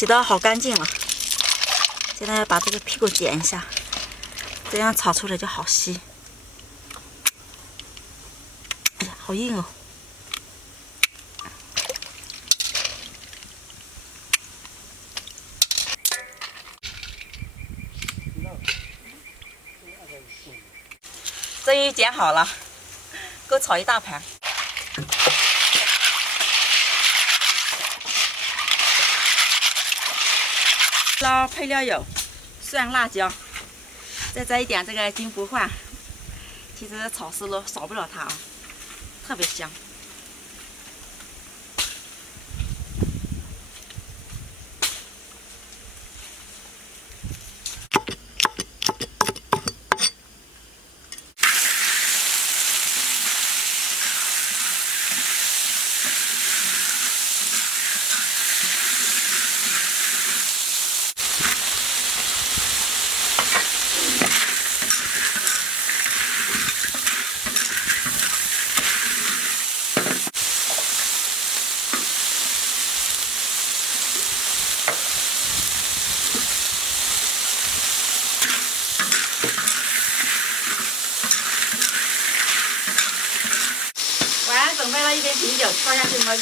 洗得好干净了。现在要把这个屁股剪一下，这样炒出来就好稀。哎呀，好硬哦！终于剪好了，够炒一大盘。配料有蒜、辣椒，再加一点这个金不换。其实炒丝喽少不了它啊，特别香。准备了一杯啤酒，倒下去焖。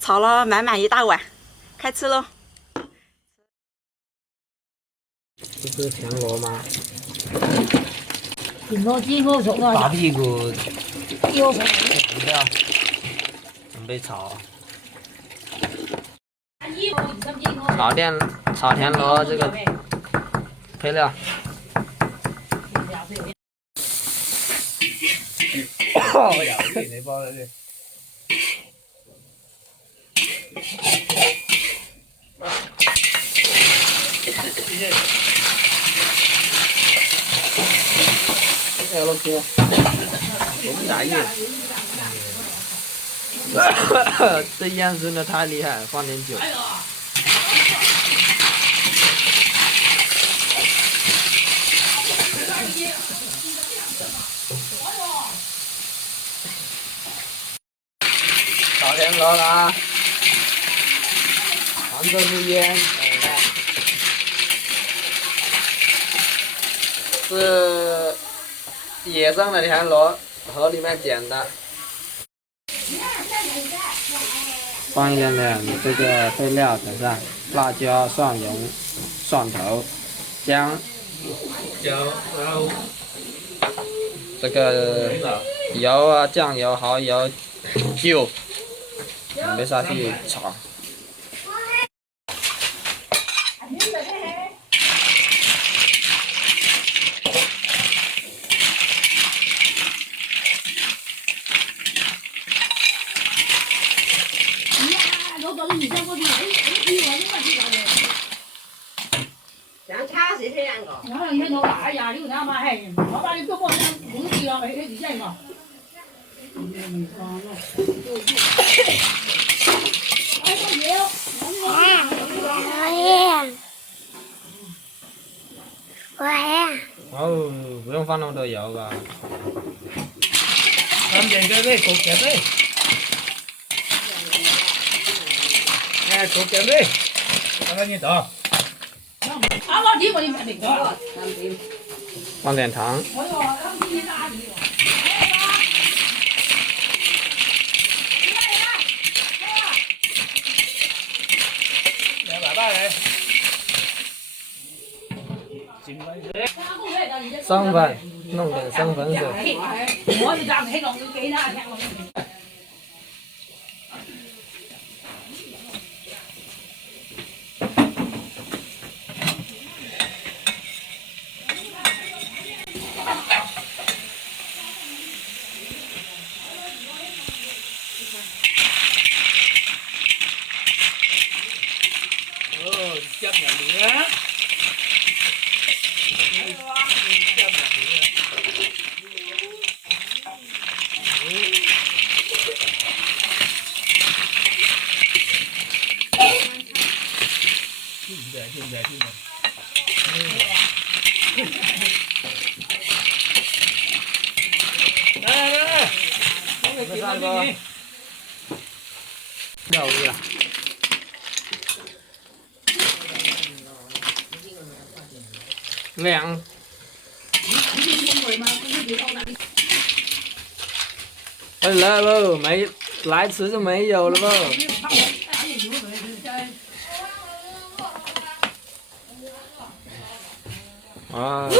炒了满满一大碗，开吃喽！这是田螺吗？田螺鸡肉熟了，大屁股又熟。不要，准备炒。炒田螺这个配料。哦，有你幫你先。哎，老哥，这么大烟，这烟熏的太厉害，放点酒。炒田螺了啊，旁边是烟，是野生的田螺，河里面捡的。放一点点这个配料等上，辣椒、蒜蓉、蒜头、姜，然后这个油啊、酱油、蚝油、酒，准备下去炒。然后你弄大呀，你他妈还，我把你都放工地了，你见嘛？哦，不用放那么多油吧？làm gì cái đấy, cột kẹp đấy. Nè, cột kẹp đi. Ăn cái gì đó. 放点糖。Nè, bà ba này. 生粉，弄点生粉水。我就站起落去幾啦，踢落去。三个料理了。凉。来不，没来迟就没有了不？啊。